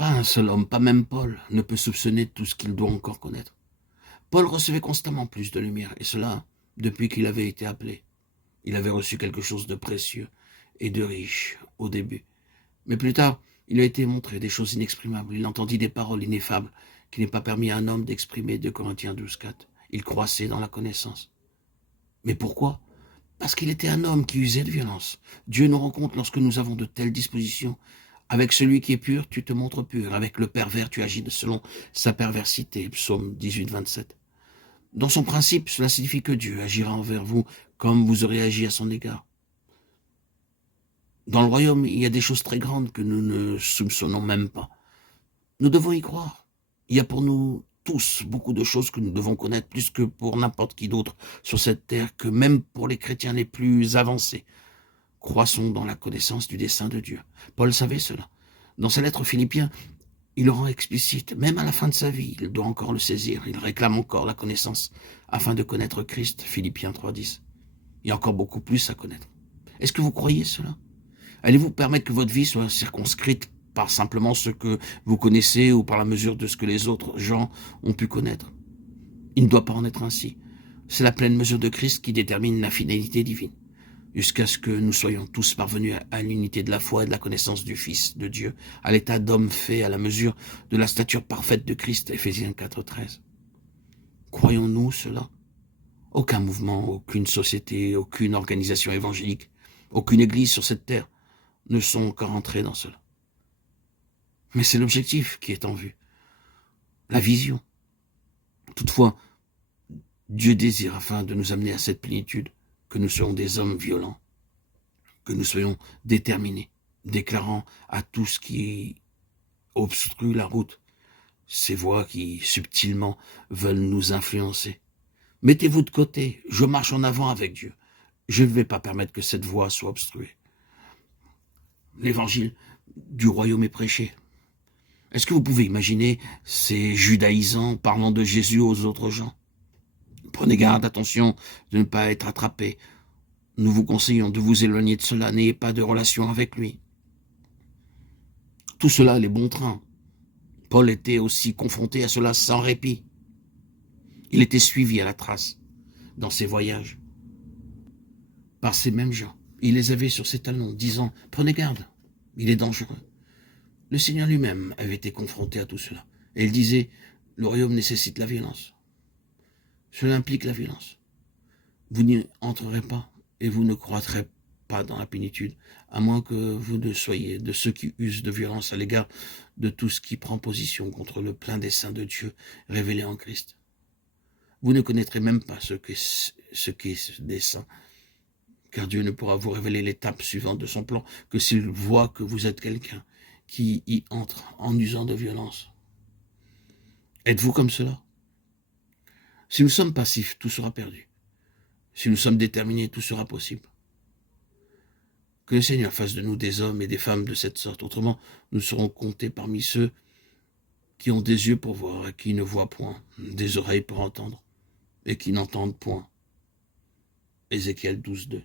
Pas un seul homme, pas même Paul, ne peut soupçonner tout ce qu'il doit encore connaître. Paul recevait constamment plus de lumière, et cela depuis qu'il avait été appelé. Il avait reçu quelque chose de précieux et de riche au début. Mais plus tard, il a été montré des choses inexprimables. Il entendit des paroles ineffables qui n'est pas permis à un homme d'exprimer, 2 Corinthiens 12:4. Il croissait dans la connaissance. Mais pourquoi? Parce qu'il était un homme qui usait de violence. Dieu nous rencontre lorsque nous avons de telles dispositions. Avec celui qui est pur, tu te montres pur. Avec le pervers, tu agis selon sa perversité. Psaume 18:27. Dans son principe, cela signifie que Dieu agira envers vous comme vous aurez agi à son égard. Dans le royaume, il y a des choses très grandes que nous ne soupçonnons même pas. Nous devons y croire. Il y a pour nous tous beaucoup de choses que nous devons connaître, plus que pour n'importe qui d'autre sur cette terre, que même pour les chrétiens les plus avancés. Croissons dans la connaissance du dessein de Dieu. Paul savait cela. Dans sa lettre aux Philippiens, il le rend explicite. Même à la fin de sa vie, il doit encore le saisir. Il réclame encore la connaissance afin de connaître Christ. Philippiens 3:10. Il y a encore beaucoup plus à connaître. Est-ce que vous croyez cela? Allez-vous permettre que votre vie soit circonscrite par simplement ce que vous connaissez ou par la mesure de ce que les autres gens ont pu connaître? Il ne doit pas en être ainsi. C'est la pleine mesure de Christ qui détermine la finalité divine, jusqu'à ce que nous soyons tous parvenus à l'unité de la foi et de la connaissance du Fils de Dieu, à l'état d'homme fait à la mesure de la stature parfaite de Christ, Éphésiens 4:13. Croyons-nous cela? Aucun mouvement, aucune société, aucune organisation évangélique, aucune église sur cette terre ne sont encore entrés dans cela. Mais c'est l'objectif qui est en vue, la vision. Toutefois, Dieu désire, afin de nous amener à cette plénitude, que nous soyons des hommes violents, que nous soyons déterminés, déclarant à tout ce qui obstrue la route, ces voix qui subtilement veulent nous influencer. Mettez-vous de côté, je marche en avant avec Dieu. Je ne vais pas permettre que cette voie soit obstruée. L'évangile du royaume est prêché. Est-ce que vous pouvez imaginer ces judaïsants parlant de Jésus aux autres gens? Prenez garde, attention de ne pas être attrapé. Nous vous conseillons de vous éloigner de cela, n'ayez pas de relation avec lui. Tout cela est bon train. Paul était aussi confronté à cela sans répit. Il était suivi à la trace dans ses voyages par ces mêmes gens. Il les avait sur ses talons, disant « Prenez garde, il est dangereux ». Le Seigneur lui-même avait été confronté à tout cela. Et il disait « Le royaume nécessite la violence. Cela implique la violence. Vous n'y entrerez pas et vous ne croîtrez pas dans la plénitude, à moins que vous ne soyez de ceux qui usent de violence à l'égard de tout ce qui prend position contre le plein dessein de Dieu révélé en Christ. Vous ne connaîtrez même pas ce qu'est ce dessein, car Dieu ne pourra vous révéler l'étape suivante de son plan que s'il voit que vous êtes quelqu'un qui y entre en usant de violence. Êtes-vous comme cela? Si nous sommes passifs, tout sera perdu. Si nous sommes déterminés, tout sera possible. Que le Seigneur fasse de nous des hommes et des femmes de cette sorte. Autrement, nous serons comptés parmi ceux qui ont des yeux pour voir et qui ne voient point, des oreilles pour entendre et qui n'entendent point. Ézéchiel 12:2.